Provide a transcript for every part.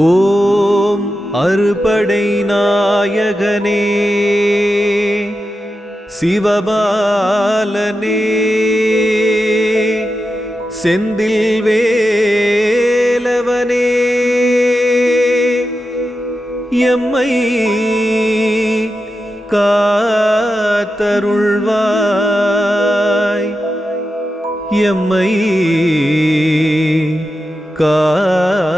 ஓம் அறுபடை நாயகனே சிவபாலனே செந்தில் வேலவனே எம்மை காத்தருள்வாய் எம்மை காத்தருள்வாய்.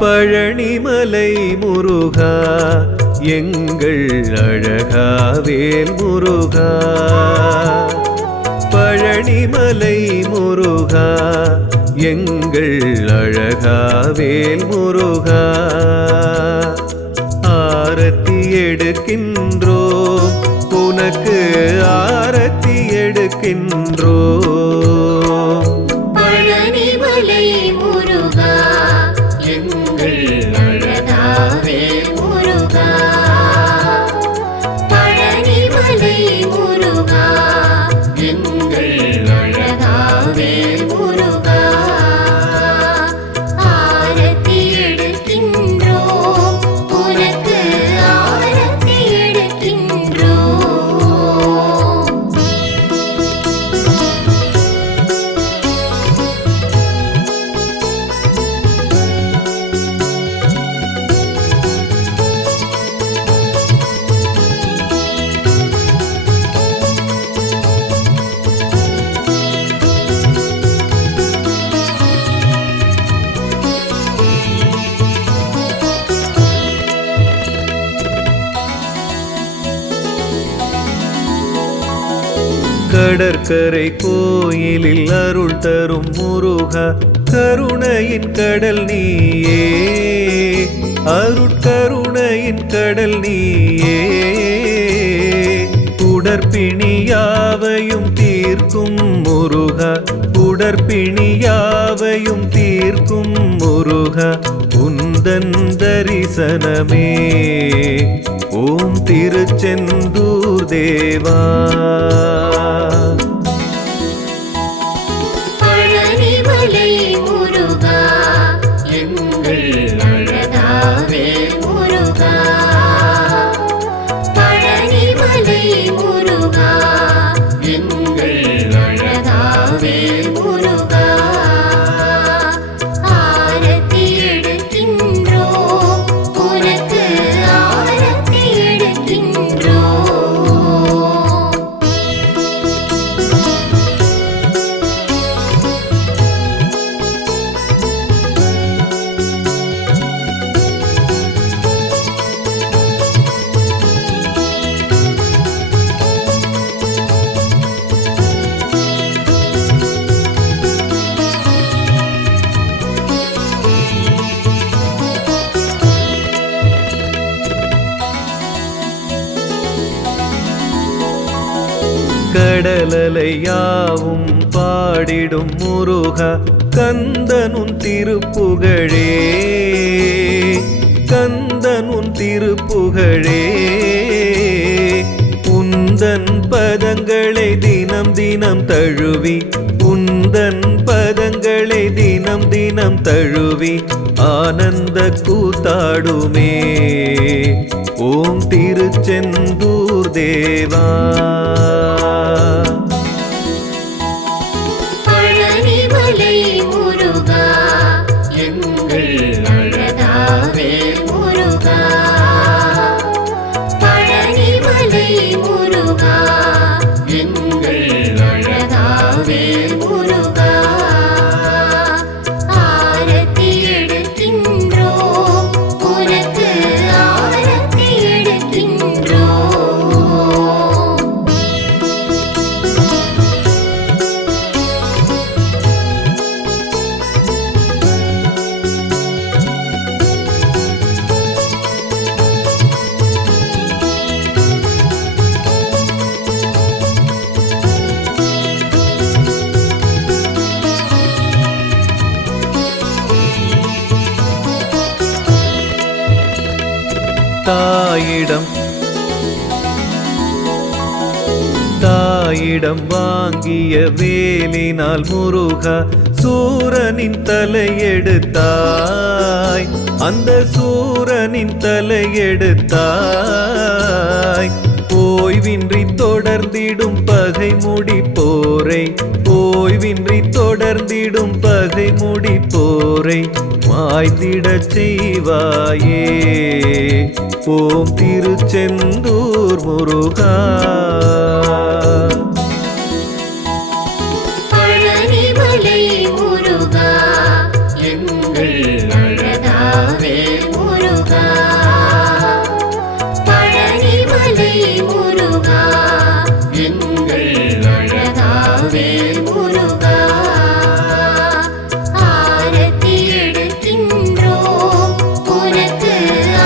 பழனிமலை முருகா எங்கள் அழகா வேல் முருகா, பழனிமலை முருகா எங்கள் அழகா வேல் முருகா, ஆரத்தி எடுக்கின்றோம் உனக்கு ஆரத்தி எடுக்கின்றோம். பழனிமலை முருகா எங்கள் அழகா வேல் முருகா, பழனிமலை முருகா எங்கள் அழகா வேல் முருகா, ஆரத்தி எடுக்கின்றோம் உனக்கு ஆரத்தி எடுக்கின்றோம். கடற்கரை கோயிலில் அருள் தரும் முருகா, கருணையின் கடல் நீயே அருட்கருணையின் கடல் நீயே, உடற்பிணியாவையும் தீர்க்கும் முருகா உடற்பிணியாவையும் தீர்க்கும் முருகா, உந்தன் தரிசனமே ஓம் திருச்செந்தூர் தேவா. பழனிமலை முருகா எங்கள் அழகா வேல் முருகா, பழனிமலை முருகா எங்கள் அழகா வேல் முருகா, ஆரத்தி எடுக்கின்றோம் உனக்கு ஆரத்தி எடுக்கின்றோம். கடலலையாவும் பாடிடும் முருகா, கந்தனுன் திருப்புகழே கந்தனுன் திருப்புகழே, உந்தன் பதங்களை தினம் தினம் தழுவி உந்தன் பதங்களை தினம் தினம் தழுவி ஆனந்த கூத்தாடுமே ஓம் திருச்செந்தூர் தேவா. பழனிமலை முருகா எங்கள் அழகா வேல் முருகா, பழனிமலை முருகா எங்கள் அழகா வேல் முருகா, ஆரத்தி எடுக்கின்றோம் உனக்கு ஆரத்தி எடுக்கின்றோம். தாயிடம் வாங்கிய வேலினால் முருகா சூரனின் தலையெடுத்தாய், அந்த சூரனின் தலையெடுத்தாய். ஓய்வின்றி தொடர்ந்திடும் பகை முடிப்போரை, ஓய்வின்றி தொடர்ந்திடும் பகை முடிப்போரை மாய்த்திடச் செய்வாயே. ஓம் திருச்செந்தூர் முருகா. பழனிமலை முருகா எங்கள் அழகாவே முருகா. பழனிமலை முருகா எங்கள் அழகாவே முருகா. ஆரத்தி எடுக்கின்றோம் உனக்கு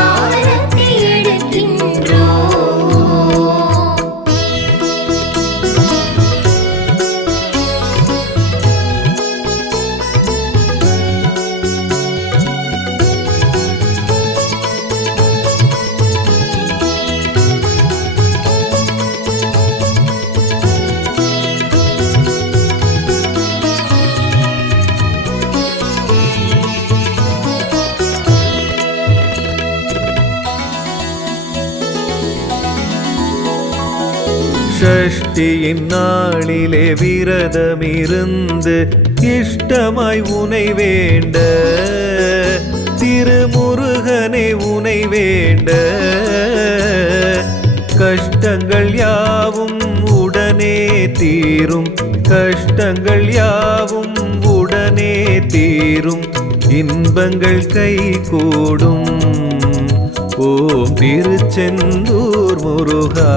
ஆரத்தி எடுக்கின்றோம். ஷஷ்டியின் நாளிலே விரதமிருந்து இஷ்டமாய் உனை வேண்ட, திருமுருகனே உனை வேண்ட. கஷ்டங்கள் யாவும் உடனே தீரும், கஷ்டங்கள் யாவும் உடனே தீரும், இன்பங்கள் கைகூடும். ஓம் திருச்செந்தூர் முருகா.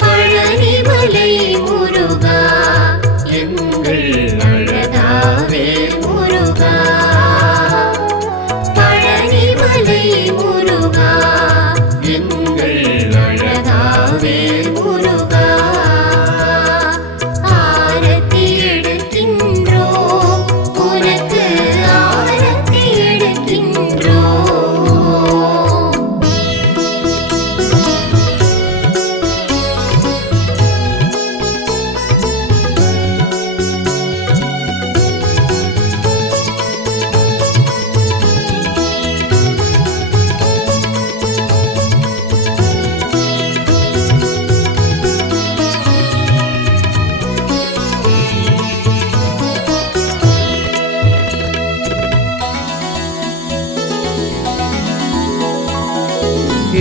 பழனிமலை முருகா எங்கள் அழகாவே முருகா. பழனிமலை முருகா எங்கள் அழகாவே முருகா. ஆரத்தி எடுக்கின்றோம் உனக்கு ஆரத்தி எடுக்கின்றோம்.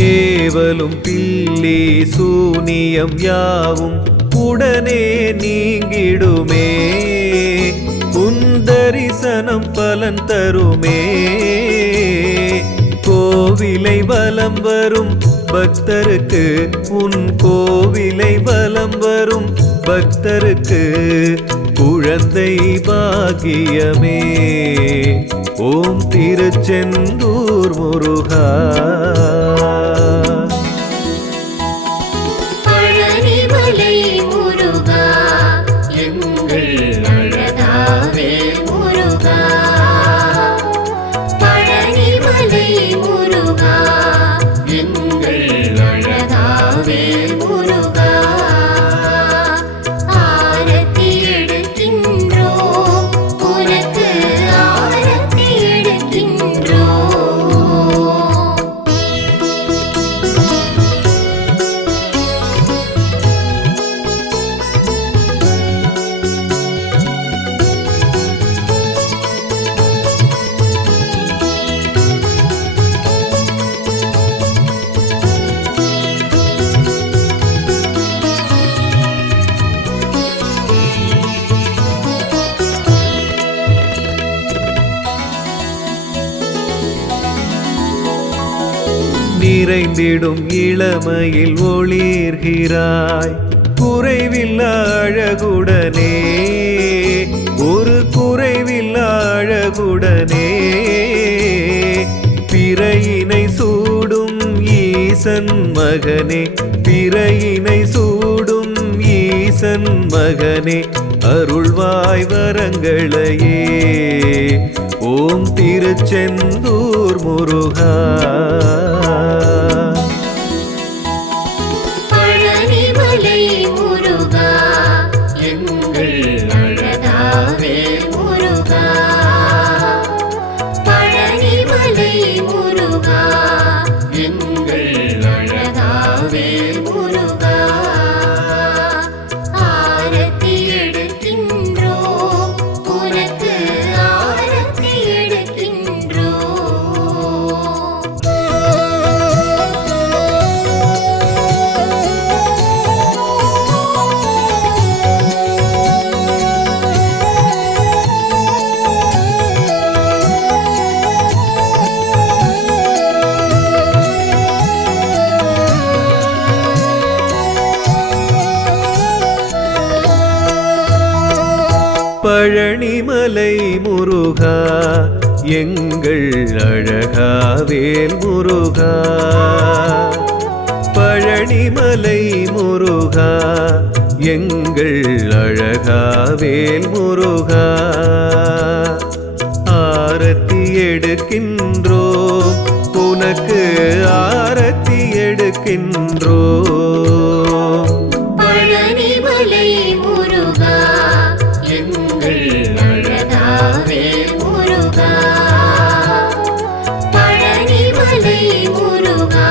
ஏவலும் பில்லி சூனியம் யாவும் உடனே நீங்கிடுமே, உன் தரிசனம் பலன் தருமே. கோவிலை வலம் வரும் பக்தருக்கு, உன் கோவிலை வலம் வரும் பக்தருக்கு குழந்தை பாக்கியமே. ஓம் திருச்செந்தூர் முருகா. பழனிமலை முருகா எங்கள் அழகாவே முருகா. பழனிமலை முருகா எங்கள் அழகாவே முருகா. ஆரத்தி எடுக்கின்றோம் உனக்கு ஆரத்தி எடுக்கின்றோம். நிறைந்திடும் இளமையில் ஒளிர்கிறாய், குறைவில்லா அழகுடனே, ஒரு குறைவில்லா அழகுடனே. பிறையினை சூடும் ஈசன் மகனே, பிறையினை சூடும் ஈசன் மகனே, அருள்வாய் வரங்களையே. ஓம் திருச்செந்தூர் முருகா. பழனிமலை முருகா எங்கள் அழகாவேல் முருகா. பழனிமலை முருகா எங்கள் அழகாவேல் முருகா. ஆரத்தி எடுக்கின்றோம் உனக்கு ஆரத்தி பழனிமலை முருகா எங்கள் அழகாவேல் முருகா. பழனிமலை முருகா எங்கள் அழகாவேல் முருகா. ஆரத்தி எடுக்கின்றோம் உனக்கு ஆரத்தி எடுக்கின்றோம். பழனிமலை முருகா எங்கள் அழகாவேல் முருகா. பழனிமலை முருகா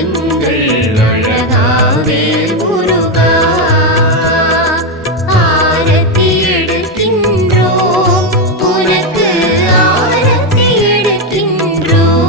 எங்கள் அழகாவேல் முருகா. ஆரத்தி எடுக்கின்றோம் உனக்கு ஆரத்தி எடுக்கின்றோம்.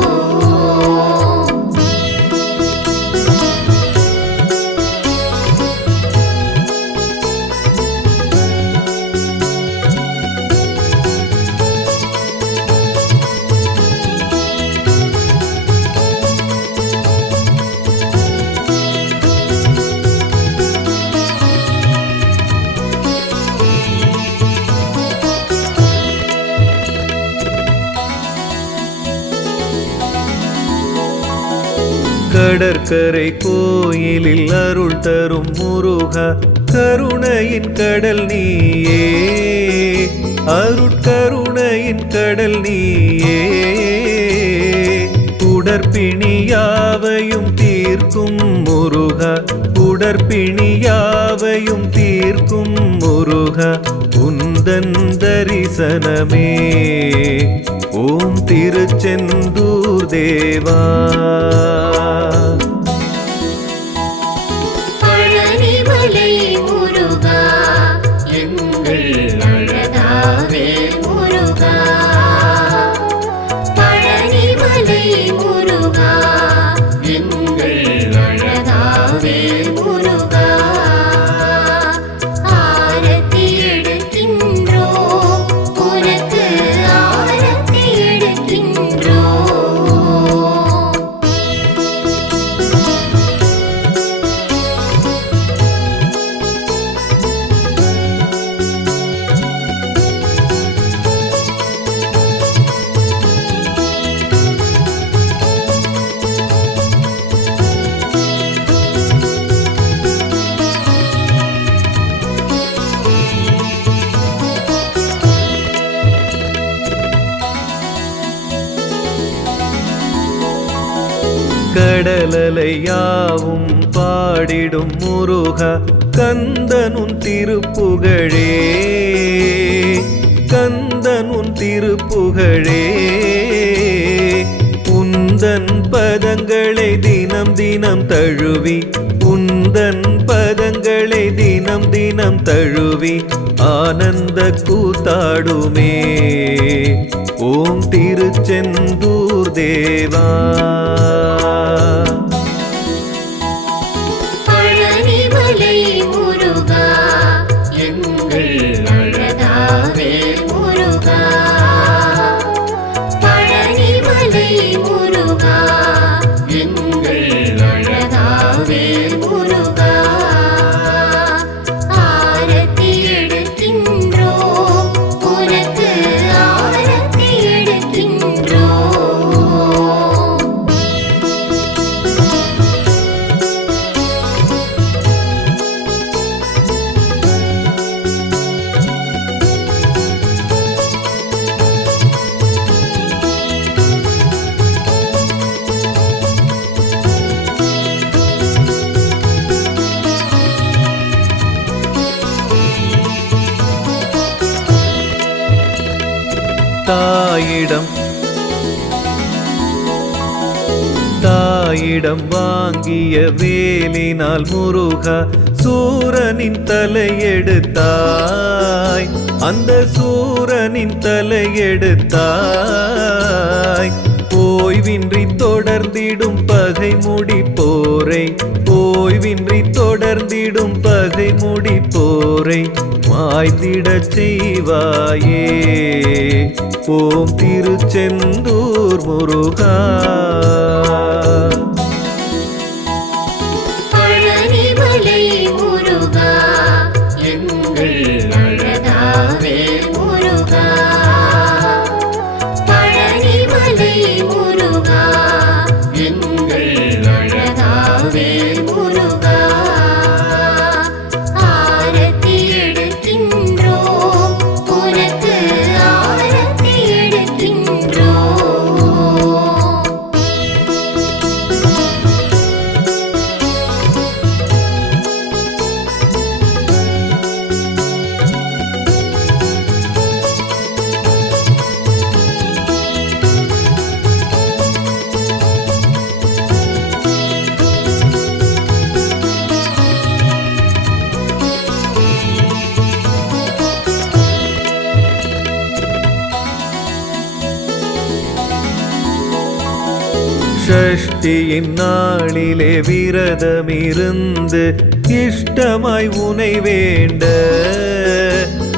கடற்கரை கோயிலில் அருள் தரும் முருகா. கருணையின் கடல் நீயே அருட்கருணையின் கடல் நீயே. உடற்பிணியாவையும் தீர்க்கும் முருகா. உடற்பிணியாவையும் தீர்க்கும் முருகா. உந்தன் தரிசனமே ஓம் திருச்செந்தூர் தேவா. பழனிமலை முருகா எங்கள் அழகாவேல் முருகா. பழனிமலை முருகா எங்கள் அழகாவேல் முருகா. ஆரத்தி எடுக்கின்றோம் உனக்கு ஆரத்தி எடுக்கின்றோம். கடலலையாவும் பாடிடும் முருகா. கந்தனுன் திருப்புகழே கந்தனுன் திருப்புகழே. உந்தன் பதங்களை தினம் தினம் தழுவி உந்தன் பதங்களை தினம் தினம் தழுவி ஆனந்த கூத்தாடுமே ஓம் திருச்செந்தூர் தேவா. பழனிமலை முருகா எங்கள் அழகாவேல் முருகா. பழனிமலை முருகா எங்கள் அழகாவேல் முருகா. ஆரத்தி எடுக்கின்றோம் உனக்கு ஆரத்தி எடுக்கின்றோம். தாயிடம் வாங்கிய வேலினால் முருகா சூரனின் தலையெடுத்தாய், அந்த சூரனின் தலையெடுத்தாய். ஓய்வின்றி தொடர்ந்திடும் பகை முடிப்போரை, ஓய்வின்றி தொடர்ந்திடும் பகை முடிப்போரை மாய்த்திடச் செய்வாயே. ஓம் திருச்செந்தூர் முருகா. பழனிமலை முருகா எங்கள் அழகாவே முருகா. பழனிமலை முருகா எங்கள் அழகாவே முருகா. ஆரத்தி எடுக்கின்றோம் உனக்கு ஆரத்தி எடுக்கின்றோம். ஷஷ்டியின் நாளிலே விரதமிருந்து இஷ்டமாய் உனை வேண்ட,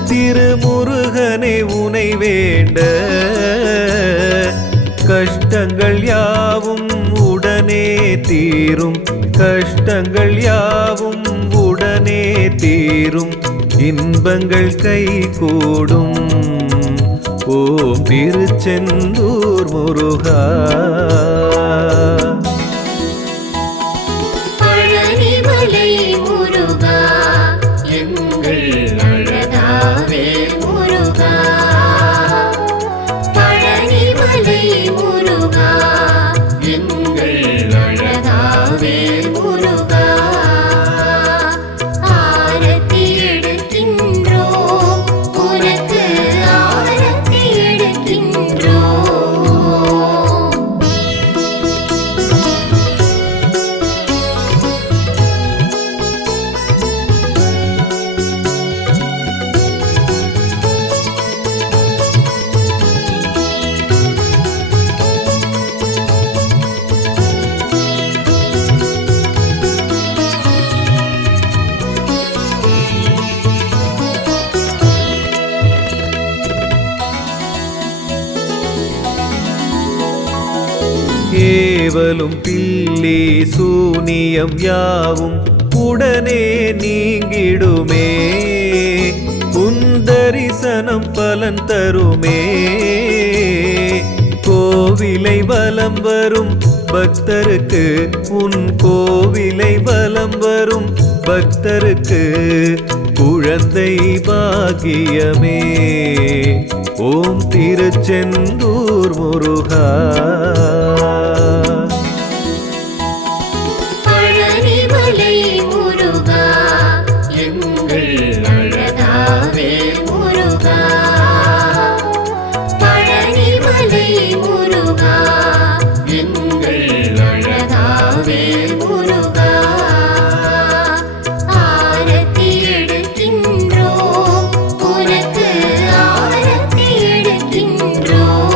திருமுருகனை உனை வேண்ட. கஷ்டங்கள் யாவும் உடனே தீரும், கஷ்டங்கள் யாவும் உடனே தீரும், இன்பங்கள் கைகூடும். ஓம் திருச்செந்தூர் முருகா. பழனிமலை முருகா எங்கள் அழகாவே முருகா. பழனிமலை முருகா எங்கள் அழகாவே முருகா. ஆரத்தி எடுக்கின்றோம் உனக்கு ஆரத்தி எடுக்கின்றோம். ஏவலும் பில்லி சூனியம் யாவும் உடனே நீங்கிடுமே, உன் தரிசனம் பலன் தருமே. கோவிலை வலம் வரும் பக்தருக்கு, உன் கோவிலை வலம் வரும் பக்தருக்கு குழந்தை பாக்கியமே. ஓம் திருச்செந்தூர் முருகா. பழனிமலை முருகா எங்கள் அழகாவே முருகா. பழனிமலை முருகா எங்கள் அழகாவே முருகா. ஆரத்தி எடுக்கின்றோம் உனக்கு ஆரத்தி எடுக்கின்றோம்.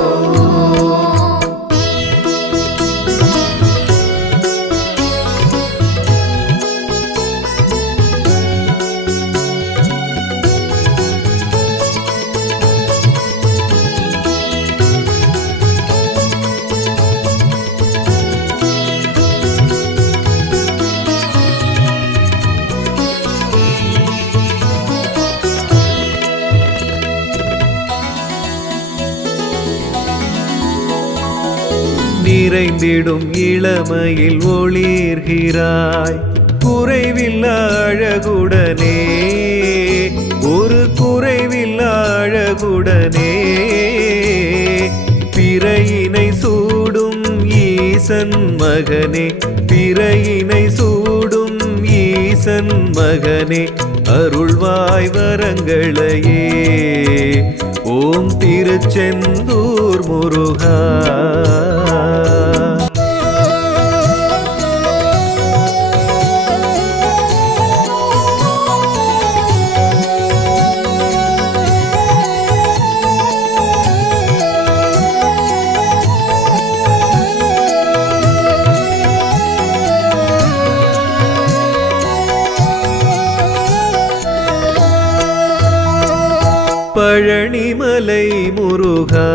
நிறைந்திடும் இளமையில் ஒளிர்கிறாய், குறைவில்லா அழகுடனே, ஒரு குறைவில்லா அழகுடனே. பிறையினை சூடும் ஈசன் மகனே, பிறையினை சூடும் ஈசன் ஈசன் மகனே அருள்வாய் வரங்களையே. ஓம் திருச்செந்தூர் முருகா. பழனிமலை முருகா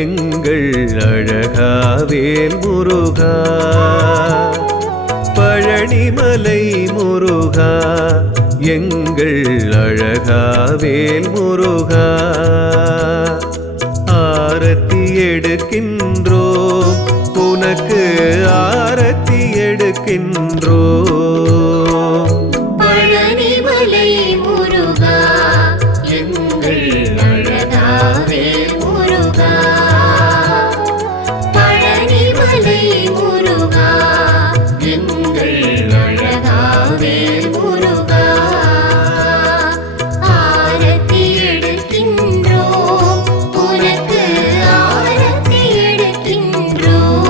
எங்கள் அழகா வேல் முருகா. பழனிமலை முருகா எங்கள் அழகா வேல் முருகா. ஆரத்தி எடுக்கின்றோம் உனக்கு ஆரத்தி எடுக்கின்றோம். பழனிமலை முருகா எங்கள் அழகா வேல் முருகா. பழனிமலை முருகா எங்கள் அழகா வேல் முருகா. ஆரத்தி எடுக்கின்றோம் உனக்கு ஆரத்தி எடுக்கின்றோம்.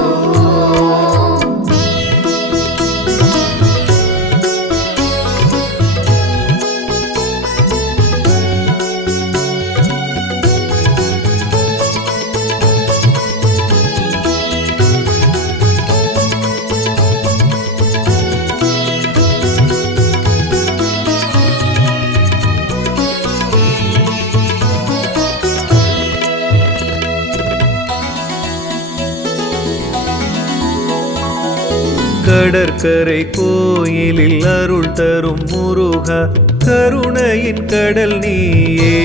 கடற்கரை கோயிலில் அருள் தரும் முருகா கருணையின் கடல் நீயே.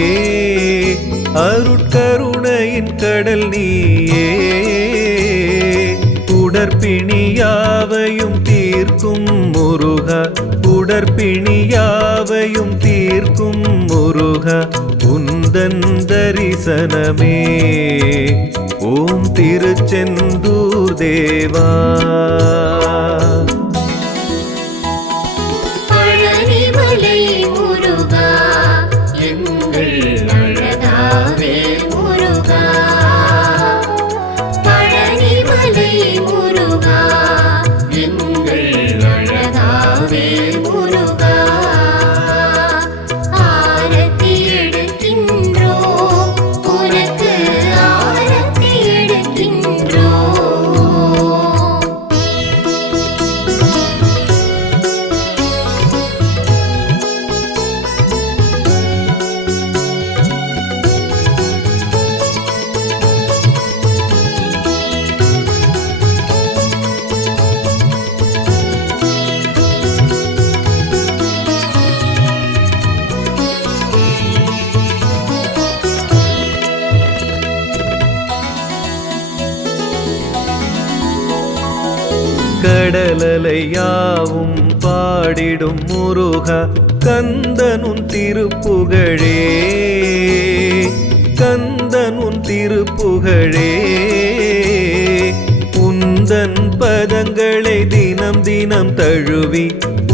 அருட்கருணையின் கடல் நீயே. உடற்பிணியாவையும் தீர்க்கும் முருகா. உடற்பிணியாவையும் தீர்க்கும் முருகா. உந்தன் தரிசனமே ஓம் திருச்செந்தூர் தேவா. பழனிமலை முருகா எங்கள் அழகா வேல் முருகா. பழனிமலை முருகா எங்கள் அழகா வேல் முருகா. ஆரத்தி எடுக்கின்றோம் உனக்கு ஆரத்தி எடுக்கின்றோம். கடலலையாவும் பாடிடும் முருகா கந்தனுன் திருப்புகழே. கந்தனுன் திருப்புகழே. உந்தன் பதங்களை தினம் தினம் தழுவி.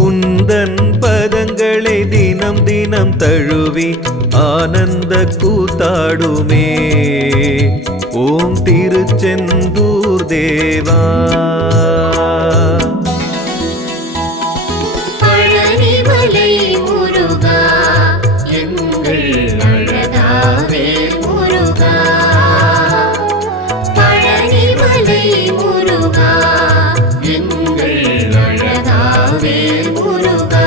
உந்தன் பதங்களை தினம் தினம் தழுவி ஆனந்த கூத்தாடுமே ஓம் திருச்செந்தூர் தேவா. பழனிமலை முருகா எங்கள் அழகா வேல் முருகா. பழனிமலை முருகா எங்கள் அழகா வேல் முருகா.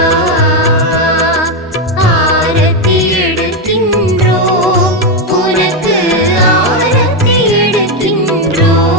ஆரத்தி எடுக்கின்றோம் உனக்கு ஆரத்தி எடுக்கின்றோம்.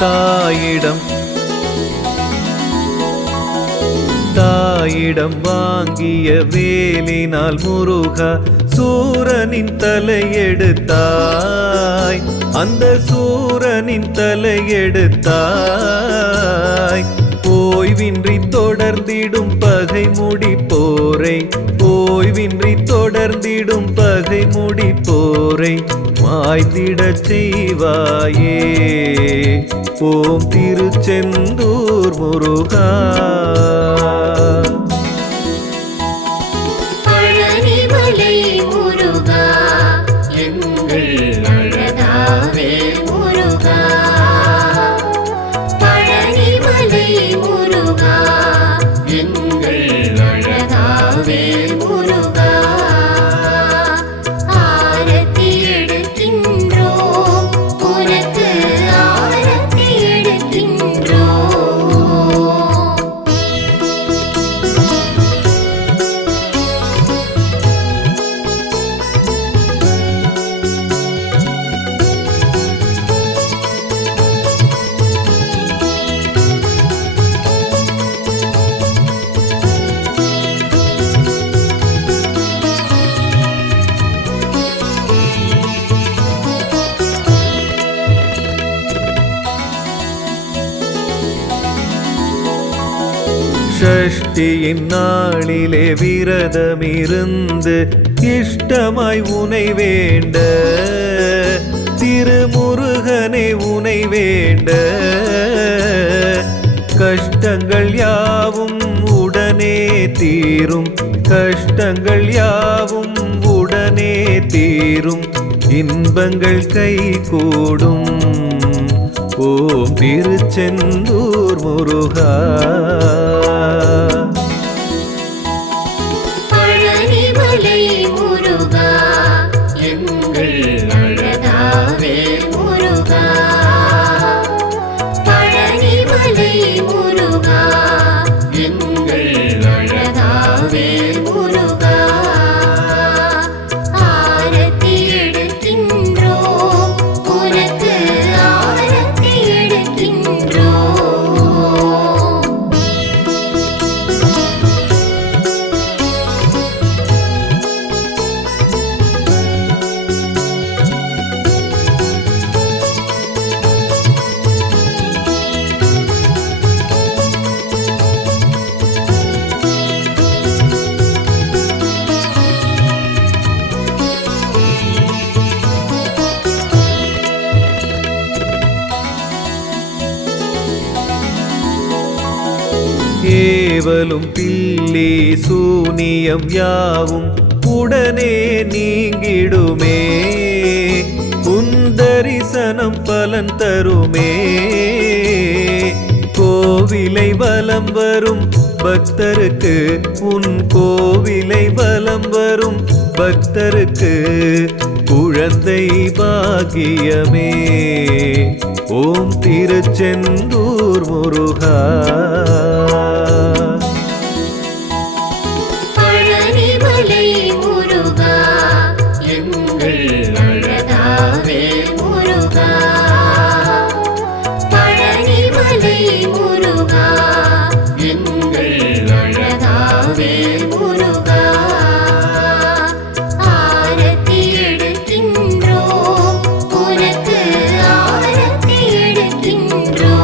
தாயிடம் தாயிடம் வாங்கிய வேலினால் முருகா சூரனின் தலையெடுத்தாய், அந்த சூரனின் தலையெடுத்தாய். ஓய்வின்றி தொடர்ந்திடும் பகை முடிப்போரை, ஓய்வின்றி தொடர்ந்திடும் பகை முடிப்போரை மாய்த்திடச் செய்வாயே. ஓம் திருச்செந்தூர் முருகா. பழனிமலை முருகா, எங்கள் அழகாவே முருகா. பழனிமலை முருகா, எங்கள் அழகாவே முருகா. ஆரத்தி எடுக்கின்றோம், உனக்கு ஆரத்தி எடுக்கின்றோம். ஷஷ்டியின் நாளிலே விரதமிருந்து இஷ்டமாய் உனை வேண்ட, திருமுருகனை உனை வேண்ட. கஷ்டங்கள் யாவும் உடனே தீரும், கஷ்டங்கள் யாவும் உடனே தீரும், இன்பங்கள் கைகூடும். ஓம் திருச்செந்தூர் முருகா. பழனிமலை முருகா, எங்கள் அழகாவே முருகா. பழனிமலை முருகா, எங்கள் அழகாவே முருகா. ஆரத்தி எடுக்கின்றோம், உனக்கு ஆரத்தி எடுக்கின்றோம். ஏவலும் பில்லி சூனியம் யாவும் உடனே நீங்கிடுமே, உன் தரிசனம் பலன் தருமே. கோவிலை வலம் வரும் பக்தருக்கு, உன் கோவிலை வலம் வரும் பக்தருக்கு குழந்தை பாக்கியமே. ஓம் திருச்செந்தூர் முருகா. பழனிமலை முருகா, எங்கள் அழகாவே முருகா. பழனிமலை முருகா, எங்கள் அழகாவே முருகா. ஆரத்தி எடுக்கின்றோம், உனக்கு ஆரத்தி எடுக்கின்றோம்.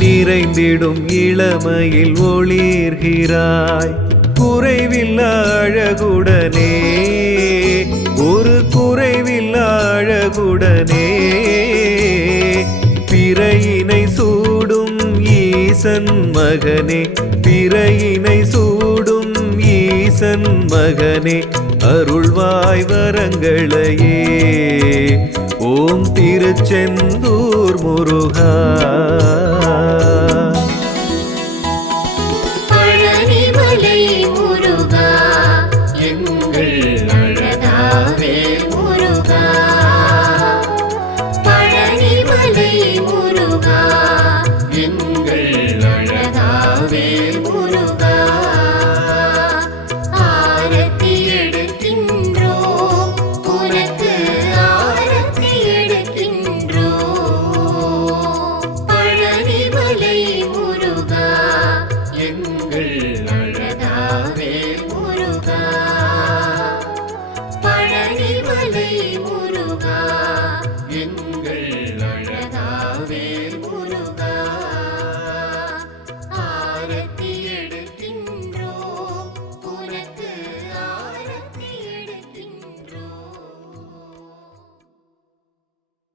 நிறைந்திடும் இளமையில் ஒளிர்கிறாய், குறைவில்லா அழகுடனே, ஒரு குறைவில்லா அழகுடனே. பிறையினை சூடும் ஈசன் மகனே, பிறையினை சூடும் ஈசன் மகனே, அருள்வாய் வரங்களையே. ஓம் திருச்செந்தூர் முருகா. பழனிமலை முருகா எங்கள் அழகாவே முருகா பழனிமலை முருகா எங்கள் அழகாவே முருகா ஆரத்தி எடுக்கின்றோம் உனக்கு ஆரத்தி எடுக்கின்றோம் பழனிமலை முருகா எங்கள்